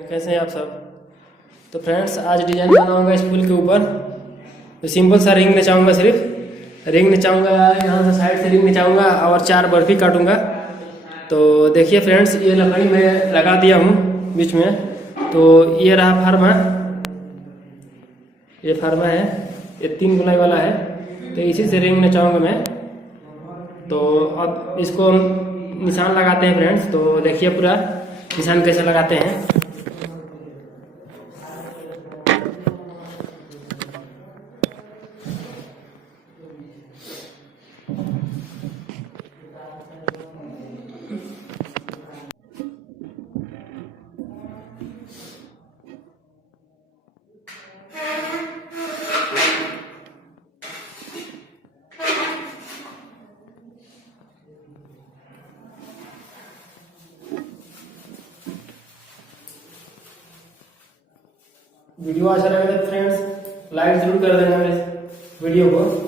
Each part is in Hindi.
कैसे हैं आप सब। तो फ्रेंड्स आज डिजाइन बनाऊंगा इस फूल के ऊपर। तो सिंपल सा रिंग नचाऊंगा, सिर्फ रिंग नचाऊंगा, यहाँ से साइड से रिंग नचाऊंगा और 4 बर्फी काटूंगा। तो देखिए फ्रेंड्स, ये लकड़ी मैं लगा दिया हूँ बीच में। तो ये रहा फार्मा, ये फार्मा है, ये 3 गुलाई वाला है। तो इसी से रिंग नचाऊंगा मैं। तो अब इसको निशान लगाते हैं फ्रेंड्स। तो देखिए पूरा निशान कैसे लगाते हैं। वीडियो अच्छा लगे तो फ्रेंड्स लाइक जरूर कर देना मेरे वीडियो को।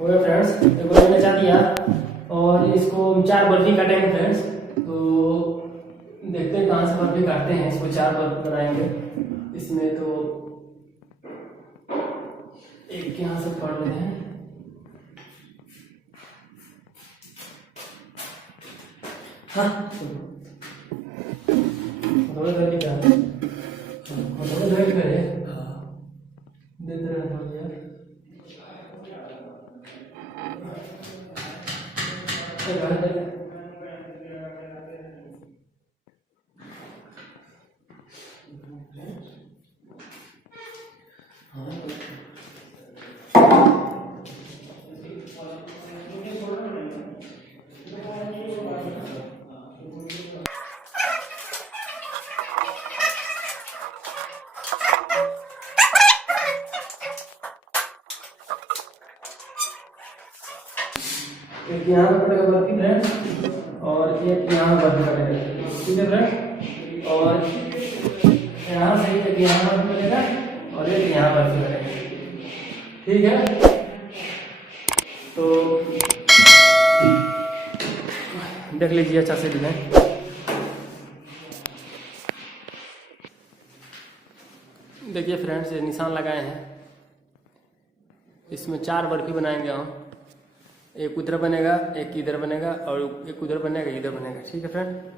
हो गया फ्रेंड्स, देखो मैंने नचा दिया और इसको 4 बर्फी काटेंगे फ्रेंड्स। तो देखते हैं कहाँ से बर्फी काटते हैं। इसको 4 बर्फी बनाएंगे इसमें। तो एक यहाँ से पढ़ लेते हैं। हाँ थोड़ा जल्दी कर, थोड़ा जल्दी करे। दे दे रहा था यार। एक यहाँ पर पड़ेगा बर्फी फ्रेंड और एक यहाँ पर बर्फी पड़ेगा, ठीक है फ्रेंड। और यहाँ से एक यहाँ पर पड़ेगा और एक यहाँ पर पड़ेगा, ठीक है। तो देख लीजिए अच्छा से डिजाइन। देखिए फ्रेंड्स, ये निशान लगाए हैं। इसमें 4 बर्फी बनाएंगे हम। एक उधर बनेगा, एक इधर बनेगा और एक उधर बनेगा, इधर बनेगा, ठीक है फ्रेंड।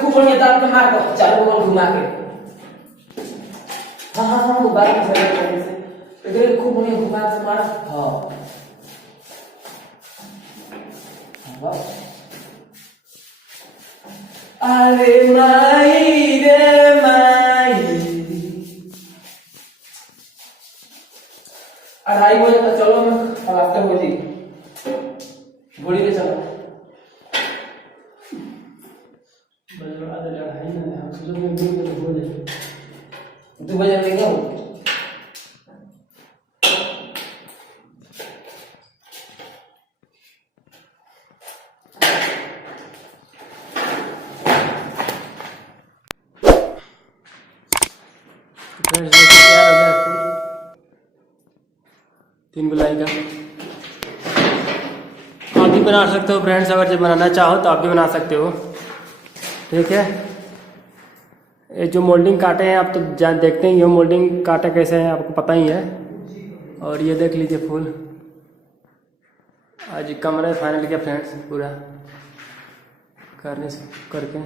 खूब बढ़िया दांत में मार दो चारों ओर घुमा के। हाँ हाँ हाँ, वो बात सही है। इधर खूब बढ़िया घुमा के मार। हाँ अरे माई रे माई, 2:30 बजे तक चलो मैं अब आफ्टर हो जी घोड़ी पे चलो। दो बजे लेंगे वो। फ्रेंड्स देखिए तैयार हो गया फूल 3 गुलाई का। आप भी बना सकते हो फ्रेंड्स, अगर जब बनाना चाहो तो आप भी बना सकते हो। ठीक है, ये जो मोल्डिंग काटे हैं आप तो जान देखते ही हो मोल्डिंग काटे कैसे हैं, आपको पता ही है। और ये देख लीजिए फूल आज कमरे फाइनल किया फ्रेंड्स पूरा करने से करके।